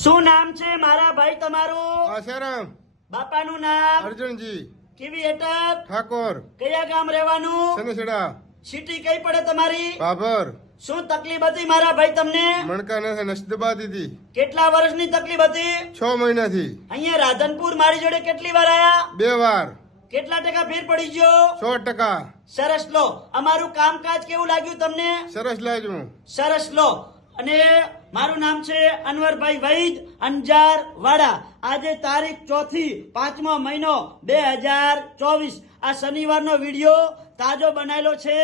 શું નામ છે મારા ભાઈ તમારું? આસારામ બાપાનું નામ? અર્જુનજી કેવી અટક? ઠાકોર કયા ગામ રહેવાનું? સનેસડા સિટી કઈ પડે તમારી? બાબર શું તકલીફ હતી મારા ભાઈ તમને? મણકા ને નસ દબાતી હતી કેટલા વર્ષની તકલીફ હતી? 6 મહિનાથી અહીંયા રાધનપુર મારી જોડે કેટલી વાર આયા? 2 વાર કેટલા ટકા ફેર પડી ગયો? 100%. સરસ લો. અમારું કામકાજ કેવું લાગ્યું તમને? સરસ લાગ્યું. સરસ લો. અને મારું નામ છે અનવરભાઈ વૈદ, અંજાર વાડા. આજે તારીખ 4/5 મહિનો 2024. આ શનિવારનો વિડીયો તાજો બનાવેલો છે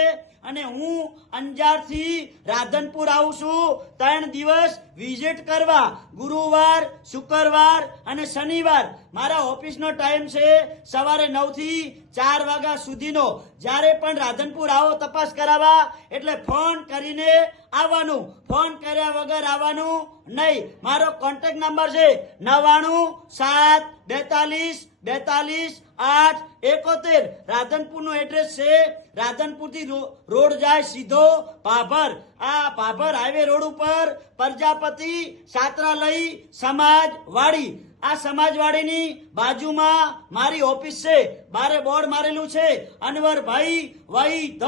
અને હું અંજારથી રાધનપુર આવું છું 3 દિવસ વિઝિટ કરવા. ગુરુવાર, શુક્રવાર અને શનિવાર મારા ઓફિસનો ટાઈમ છે સવારે 9 થી 4 વાગ્યા સુધીનો. જ્યારે પણ રાધનપુર આવો તપાસ કરાવવા એટલે ફોન કરીને આવવાનું, ફોન કર્યા વગર આવવાનું નહીં. મારો કોન્ટેક્ટ નંબર છે 9972422871. રાધનપુરનું એડ્રેસ છે. રાધનપુરથી રોડ જાય સીધો ભાભર. આ ભાભર હાઈવે રોડ ઉપર પ્રજાપતિ છાત્રાલય સમાજવાડી. આ સમાજવાડીની બાજુમાં મારી ઓફિસ છે. બારે બોર્ડ મારેલું છે અનવરભાઈ વૈદ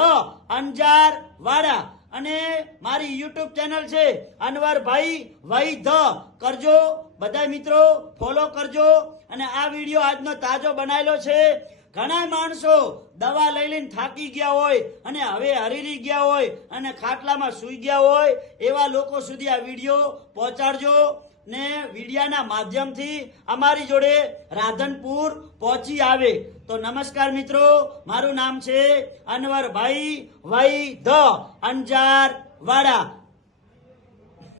અંજાર વાડા. અને મારી યુટ્યુબ ચેનલ છે અનવરભાઈ વૈદ. કરજો બધા મિત્રો, ફોલો કરજો. અને આ વિડીયો આજનો તાજો બનાવેલો છે. ઘણા માણસો દવા લઈ લઈને થાકી ગયા હોય અને હવે હરીરી ગયા હોય અને ખાટલામાં સૂઈ ગયા હોય એવા લોકો સુધી આ વિડીયો પહોંચાડજો ને વિડિયાના માધ્યમથી અમારી જોડે રાધનપુર પહોંચી આવે. તો નમસ્કાર મિત્રો, મારું નામ છે અનવરભાઈ વૈદ અંજાર વાડા.